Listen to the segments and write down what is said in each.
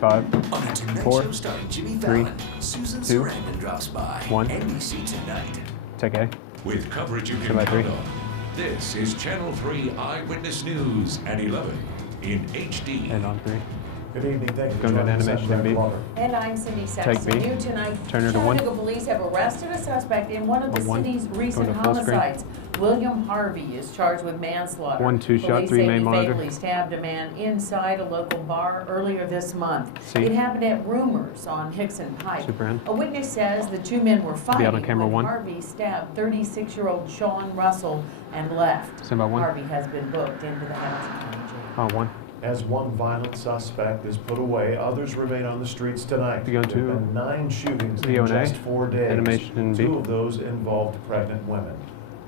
5, On a Tonight 4, Show starring Jimmy 3, Fallon, Susan 2, Sarandon drops by. 1. NBC Tonight. Take A. With coverage you can Stand by count 3. on. This is Channel 3 Eyewitness News at 11 in HD. And on 3. Good evening, thank you. Going to animation B. And I'm Cindy Take Saxon. B. New tonight, Turner to 1. Chattanooga police have arrested a suspect in one of the 1. city's recent Going to full screen. homicides. William Harvey is charged with manslaughter. 1 2 shot, Police 3 say main he monitor. fatally stabbed a man inside a local bar earlier this month. C. It happened at Rumors on Hickson Pike. Super N. A witness says the two men were Be out on fighting camera when 1. Harvey stabbed 36-year-old Sean Russell and left. Stand by 1. Harvey has been booked into the Hamilton County Jail. 1. As one violent suspect is put away, others remain on the streets tonight. Begun There have to been 9 shootings video in and A. just 4 days. Animation B. 2 of those involved pregnant women.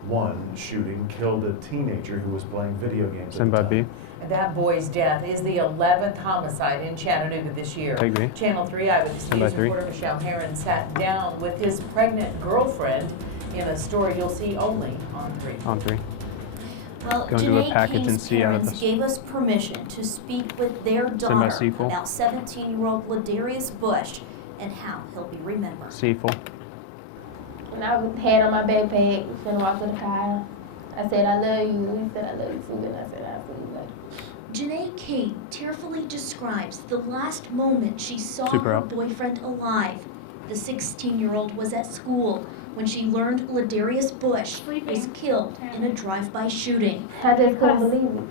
One shooting killed a teenager who was playing video games. Stand by at the B. time. That boy's death is the 11th homicide in Chattanooga this year. Take B. Channel 3 Eyewitness Stand by News 3. reporter Michelle Herron sat down with his pregnant girlfriend in a story you'll see only on 3. On 3. Well, Go into a Janae package and King's see out of parents this. gave us permission to speak with their by daughter C full. about 17-year-old Ladarius Bush and how he'll be remembered. C full. When I was hand on my backpack, finna walk to the car, I said, I love you. He said, I love you too. And I said, I love you. Janae King tearfully describes the last moment she saw Super her out. boyfriend alive. The 16-year-old was at school when she learned Ladarius Bush was killed in a drive-by shooting. I just couldn't believe it.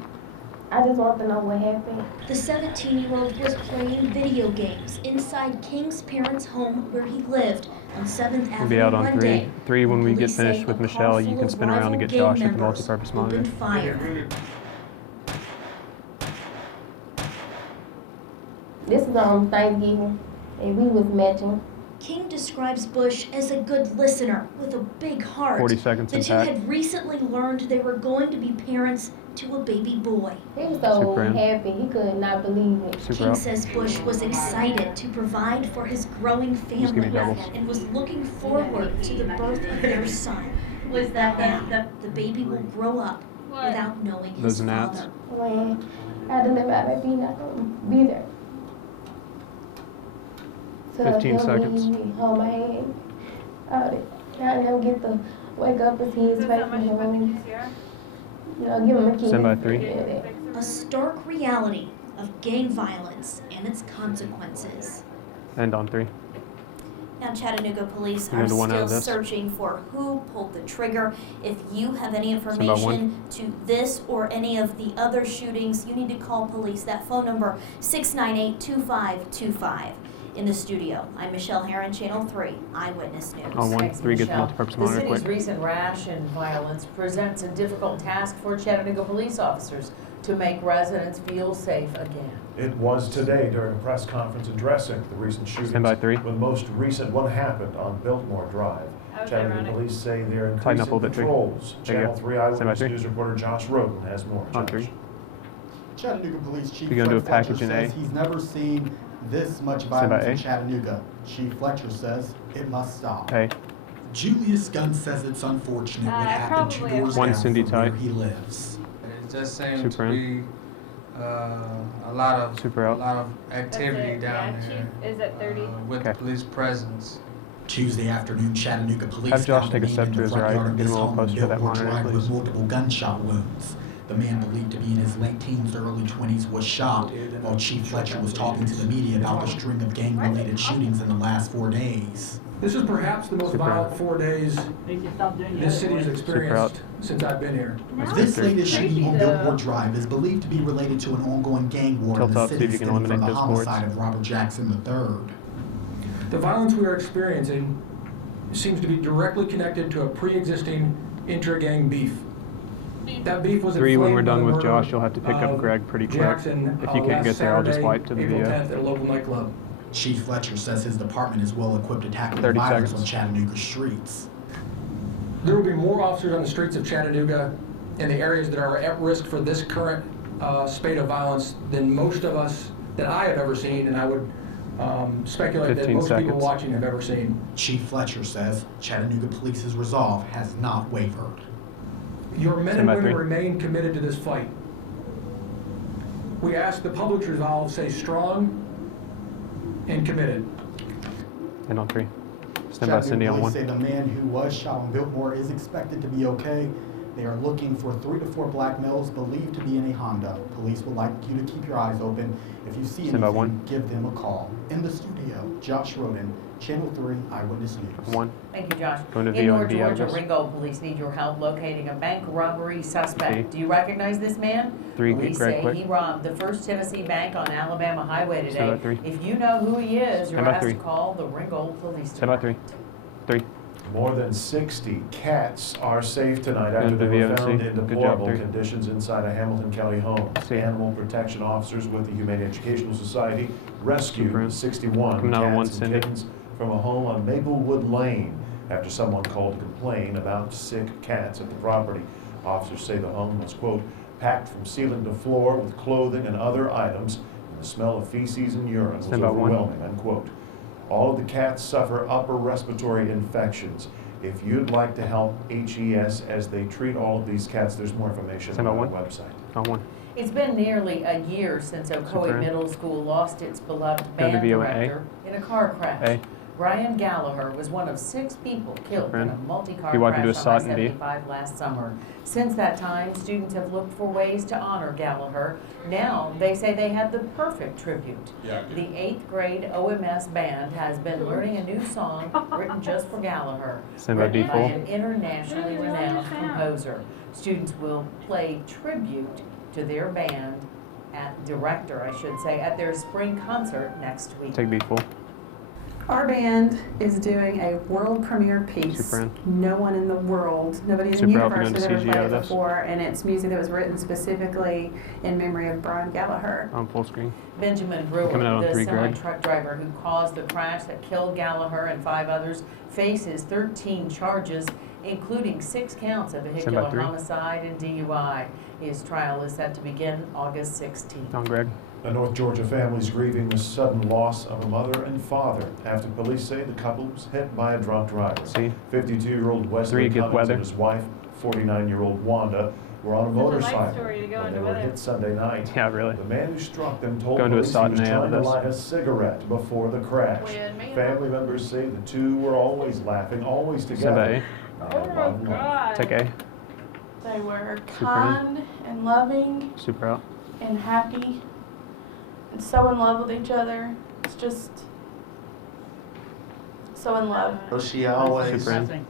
I just want to know what happened. The 17-year-old was playing video games inside King's parents' home where he lived on 7th We'll Avenue be out on 3. Monday. 3 when we get Police say finished with a Michelle. car You full can of spin around and get rival Josh gang at the members multi-purpose monitor. opened fire. This is on Thanksgiving, and we was matching. King describes Bush as a good listener with a big heart. 40 seconds The in two pack. had recently learned they were going to be parents to a baby boy. He was so Super in. happy, he could not believe it. Super King out. says Bush was excited to provide for his growing Just give me family doubles. and was looking forward to the birth of their son. Was that now, the baby will grow up without knowing his Those gnats. father. When I had to live out of being not gonna be there. So 15 he'll seconds. leave me, hold my hand. Out it. I didn't ever get to wake up and see his face in the room. You know, give him a kiss. Stand by 3. A stark reality of gang violence and its consequences. And on 3. Now, Chattanooga police You're are gonna do one out still of this? searching for who pulled the trigger. If you have any by 1. information to this or any of the other shootings, you need to call police. That phone number, 698-2525. In the studio, I'm Michelle Herron, Channel 3 Eyewitness News. On 1. Thanks, 3 gets Michelle. multi-purpose The monitor city's quick. recent rash and violence presents a difficult task for Chattanooga police officers to make residents feel safe again. It was today during a press conference addressing the recent shootings. Stand by 3. The most recent one happened on Biltmore Drive. Chattanooga police say they're Tighten up a increasing little bit, Tree. patrols. There you Channel go. 3 Stand by Eyewitness 3. News reporter Josh Roden has more. On Josh. 3. Chattanooga Police Chief You're gonna do a Fred package Fletcher in says A? he's never seen this much Stand by violence in A. Chattanooga. Chief Fletcher says it must stop. A. Julius Gunn says it's unfortunate what happened 2 probably doors One down Cindy from where tight. he lives. It just seems Super to in. be a lot of Super out. activity down here Is at 30. with Okay. police presence. Tuesday afternoon, Chattanooga police Have Josh found take a man step in to the his front right. yard of Get him his a little home closer in to that Biltmore monitor, Drive with please. multiple gunshot wounds. The man believed to be in his late teens to early 20s was shot while Chief Fletcher was talking to the media about the string of gang-related shootings in the last 4 days. This is perhaps the most Super violent out. 4 days this city has out. experienced since I've been here. This Victor. latest shooting on Biltmore Drive is believed to be related to an ongoing gang war in Tilt the up, see city if you can stemming from eliminate the those boards. homicide of Robert Jackson III. The violence we are experiencing seems to be directly connected to a pre-existing intra-gang beef. That beef was 3 when inflamed we're by done the with murder Josh, you'll have to pick up of Greg pretty quick. Jackson, If you can't last get there, I'll just Saturday, wipe to the April video. 10th at a local nightclub. Chief Fletcher says his department is well equipped to tackle the 30 violence seconds. on Chattanooga streets. There will be more officers on the streets of Chattanooga in the areas that are at risk for this current spate of violence than most of us that I have ever seen, and I would speculate that 15 most people seconds. watching have ever seen. Chief Fletcher says Chattanooga Police's resolve has not wavered. Your men Stand and by women 3. remain committed to this fight. We ask the public's resolve stay strong and committed. And on 3. Stand by Cindy on 1. Police say the man who was shot on Biltmore is expected to be okay. They are looking for 3 to 4 black males believed to be in a Honda. Police would like you to keep your eyes open. If you see Stand by anything, 1. give them a call. In the studio, Josh Roden, Channel 3 Eyewitness News. 1. Thank you, Josh. Going to In VO North and B Georgia, address. Ringo police need your help locating a bank robbery suspect. Okay. Do you recognize this man? 3, Police Greg say quick. he robbed the First Tennessee Bank on Alabama Highway Stand by today. 3. If you know who he is, you're Stand by asked to 3. call the Ringo Police Stand by Department. 3. 3. More than 60 cats are safe tonight after And the they were VOC. found in Good job, deplorable 3. conditions inside a Hamilton County home. See. Animal protection officers with the Humane Educational Society rescued Super. 61 Coming out on 1, cats and Cindy. kittens from a home on Maplewood Lane after someone called to complain about sick cats at the property. Officers say the home was, quote, packed from ceiling to floor with clothing and other items, and the smell of feces and urine was Stand by 1. overwhelming, unquote. All of the cats suffer upper respiratory infections. If you'd like to help HES as they treat all of these cats, there's more information Stand on by our 1. website. On 1. It's been nearly a year since Ocoee Super. Middle School lost its beloved Going to band VOA. director in a car crash. A. Brian Gallagher was one of 6 people killed in a multi-car You want to do a crash on SOT and B? I-75 last summer. Since that time, students have looked for ways to honor Gallagher. Now, they say they have the perfect tribute. The 8th grade OMS band has been learning a new song written just for Gallagher, Stand by written by default. an internationally renowned composer. Students will play tribute to their band director, I should say, at their spring concert next week. Take B full. Our band is doing a world premiere piece. Super in. No one in the world, nobody in the Super help you universe has on ever CGO played it this. before, and it's music that was written specifically in memory of Brian Gallagher. On full screen. Benjamin Brewer, Coming out on the 3, Greg. semi-truck driver who caused the crash that killed Gallagher and 5 others, faces 13 charges, including 6 counts of vehicular 3. homicide and DUI. His trial is set to begin August 16th. On Greg. A North Georgia family is grieving the sudden loss of a mother and father after police say the couple was hit by a drunk driver. C. 52-year-old 3, Wesley good Cummings weather. and his wife, 49-year-old Wanda, were on a motorcycle story to go when into they were weather. hit Sunday night. Yeah, really. The man who struck them told Going to a police he SOT was and A out trying of to this. light a cigarette before the crash. Weird, man. Family members say the two were always laughing, always Stand together. by Oh my God. A. Take A. They were Super kind and loving Super out. and happy and so in love with each other. It's just so in love. So she always, Super in.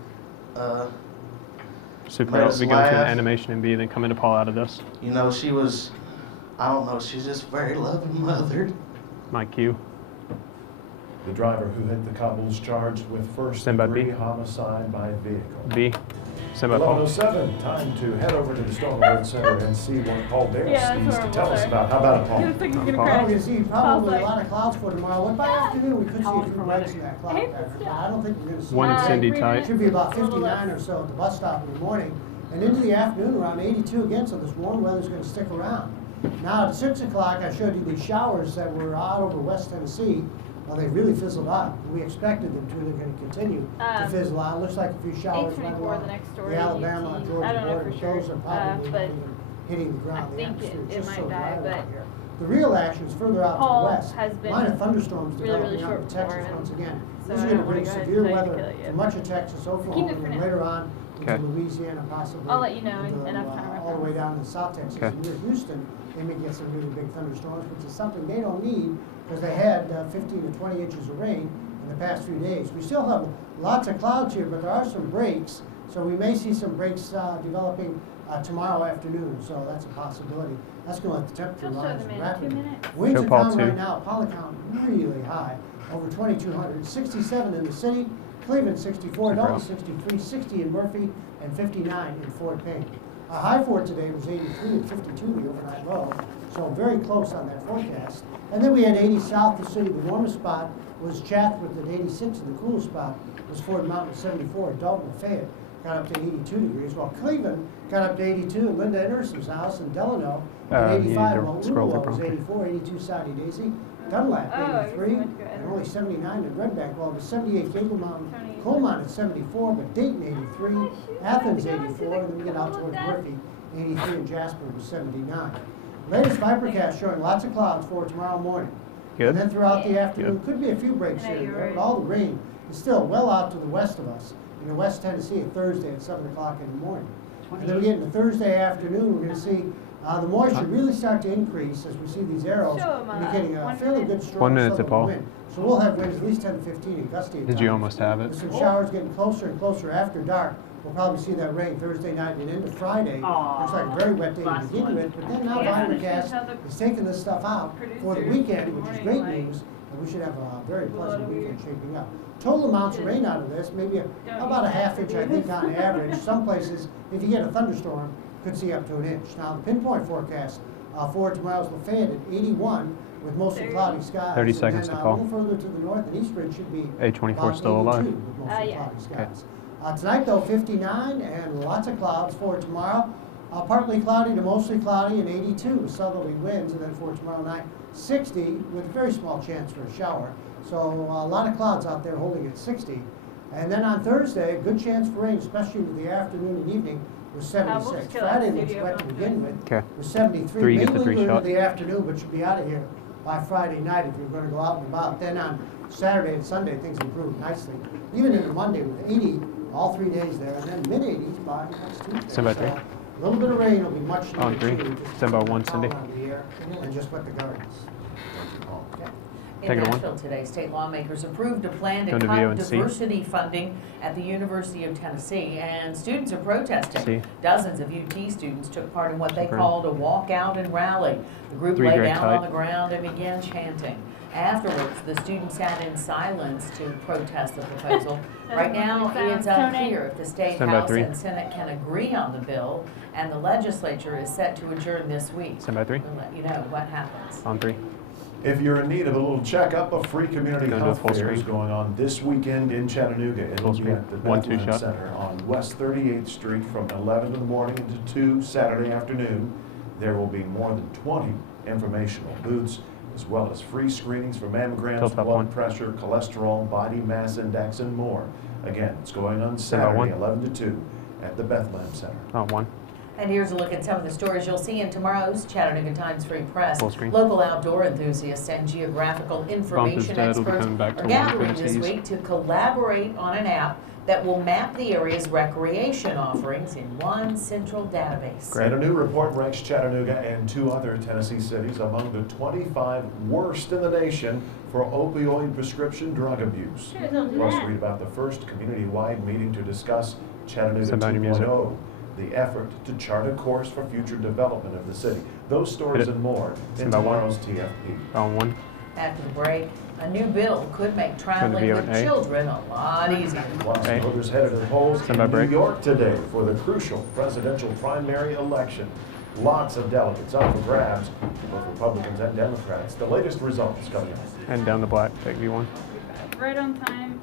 Super Made out. us We go to an laugh. animation and B, then come into Paul out of this. you know, she was, I don't know, she's just very loving mother. My cue. The driver who hit the couple is charged with Stand by B. first-degree homicide by vehicle. B. Stand by Paul. 11:07, time to head over to the Stone Road Center and see what Paul Bear Yeah, that's needs to horrible tell us there. about. How about it, Paul? He was thinking he was Paul. gonna Well, crash. you see, probably a lot of clouds for tomorrow. But by afternoon, we could see a few breaks in that cloud Hey, pattern. But I don't think we're going to see 1 it. Cindy agree. tight. It should be about 59 or so at the bus stop in the morning. And into the afternoon, around 82 again, so this warm weather's going to stick around. Now, at 6 o'clock, I showed you these showers that were out over West Tennessee. Well, they really fizzled out. We expected them to. They're going to continue to fizzle out. Looks like a few showers went 824 along the next story. the Alabama and I Georgia don't know border. for But sure. those are probably But not even hitting the ground. I The think atmosphere is it just might so die, dry but around here. The real action is further out to Paul the west. has been Minor thunderstorms really, really developing out in short Texas for him. once again. So This is I going to don't bring wanna go ahead severe and tell you to weather kill it yet. to much of Texas, Oklahoma, it for and now. later on Okay. into Louisiana, possibly. I'll let you know in into, enough time, I all the way promise. down to South Texas. Okay. And near Houston, they may get some really big thunderstorms, which is something they don't need because they had 15 to 20 inches of rain in the past few days. We still have lots of clouds here, but there are some breaks, so we may see some breaks developing tomorrow afternoon, so that's a possibility. That's going to let the temperature He'll show rise them in 2 rapidly. minutes. Winds Show are Paul calm too. right now. Pollen count really high, over 2,200. 67 in the city, Cleveland 64, Dalton 63, 60 in Murphy, and 59 in Fort Payne. A high for today was 83 and 52 the overnight low, so very close on that forecast. And then we had 80 south of the city. The warmest spot was Chatsworth at 86, and the coolest spot was Fort Mountain at 74. Dalton and Fayette got up to 82 degrees, while Cleveland got up to 82, and Linda Anderson's house in Delano at you need 85, to while scroll Lula through was properly. 84, 82 Saudi Daisy, Dunlap Oh, I guess 83, you went to go and only 79 at Red Bank, while it was 78 Cable Mountain, Tony. Coalmont at 74, but Dayton 83, Athens 84, and then we get out towards Murphy, 83, and Jasper was 79. Latest Vipercast showing lots of clouds for tomorrow morning. Good. And then throughout the afternoon, could be a few breaks here and there, but all the rain is still well out to the west of us. In West Tennessee, Thursday at 7 o'clock in the morning. And then we get into Thursday afternoon, we're going to see the moisture really start to increase as we see these arrows indicating a fairly good strong 1 minute to Paul. wind. So we'll have winds at least 10 to 15 and gusty at Did you times. almost have it? With some showers getting closer and closer after dark. We'll probably see that rain Thursday night and into Friday. Looks like a very wet day to begin with, but then now WRCB is taking this stuff out for the weekend, which is great news, and we should have a very pleasant weekend shaping up. Total amounts of rain out of this, maybe about a ½ inch, I think, on average. Some places, if you get a thunderstorm, could see up to an inch. Now, the pinpoint forecast for tomorrow's Lafayette at 81 with mostly cloudy skies. 30 seconds and then, to call. A little further to the north and eastward should be A24 about still 82 alive. with mostly Yeah. cloudy skies. Tonight, though, 59 and lots of clouds for tomorrow. Partly cloudy to mostly cloudy and 82 with southerly winds. And then for tomorrow night, 60 with a very small chance for a shower. So a lot of clouds out there holding at 60. And then on Thursday, a good chance for rain, especially with the afternoon and evening, was 76. Friday looks wet to begin with. Okay. Was 73. 3, May get the 3 linger shot. into the afternoon, but should be out of here by Friday night if you're going to go out and about. Then on Saturday and Sunday, things improve nicely. Even into Monday with 80 all 3 days there, and then mid-80s by next Tuesday. Stand by 3. So a little bit of rain will be much On needed 3. too, just Stand by to 1, keep Cindy. the pollen out of the air and just wet the gardens. Okay. In Take it to 1. Nashville today, state lawmakers approved a plan to Going to cut VO and C. diversity funding at the University of Tennessee, and students are protesting. C. Dozens of UT students took part in what they Super. called a walkout and rally. The group 3 lay grade down tight. on the ground and began chanting. Afterwards, the students sat in silence to protest the proposal. Right now, it's unclear if the state Stand by House 3. and Senate can agree on the bill, and the legislature is set to adjourn this week. Stand by 3. We'll let you know what happens. On 3. If you're in need of a little checkup, a free community Gonna do a health full fair is screen. going on this weekend in Chattanooga. It'll Full be screen. at the 1, 2 Bethlehem shot. Center on West 38th Street from 11 in the morning to 2 Saturday afternoon. There will be more than 20 informational booths, as well as free screenings for mammograms, Tilt up blood 1. pressure, cholesterol, body mass index, and more. Again, it's going on Stand by Saturday, 1. 11 to 2 at the Bethlehem Center. On 1. And here's a look at some of the stories you'll see in tomorrow's Chattanooga Times Free Press. Full screen. Local outdoor enthusiasts and geographical information dead. We'll be experts coming back to are gathering 1 this Ts. week to collaborate on an app that will map the area's recreation offerings in one central database. And a new report ranks Chattanooga and 2 other Tennessee cities among the 25 worst in the nation for opioid prescription drug abuse. Plus, read about the first community-wide meeting to discuss Chattanooga Stand by your music. 2.0, the effort to chart a course for future development of the city. Those stories Hit it. and more in Stand by 1. tomorrow's TFP. On 1. After the break, a new bill could make traveling VO with and A. children a lot easier. Plus, Hey. voters headed to the polls Stand by in New break. York today for the crucial presidential primary election. Lots of delegates up for grabs, both Republicans and Democrats. The latest results coming up. And down the black. Take V1. Right on time.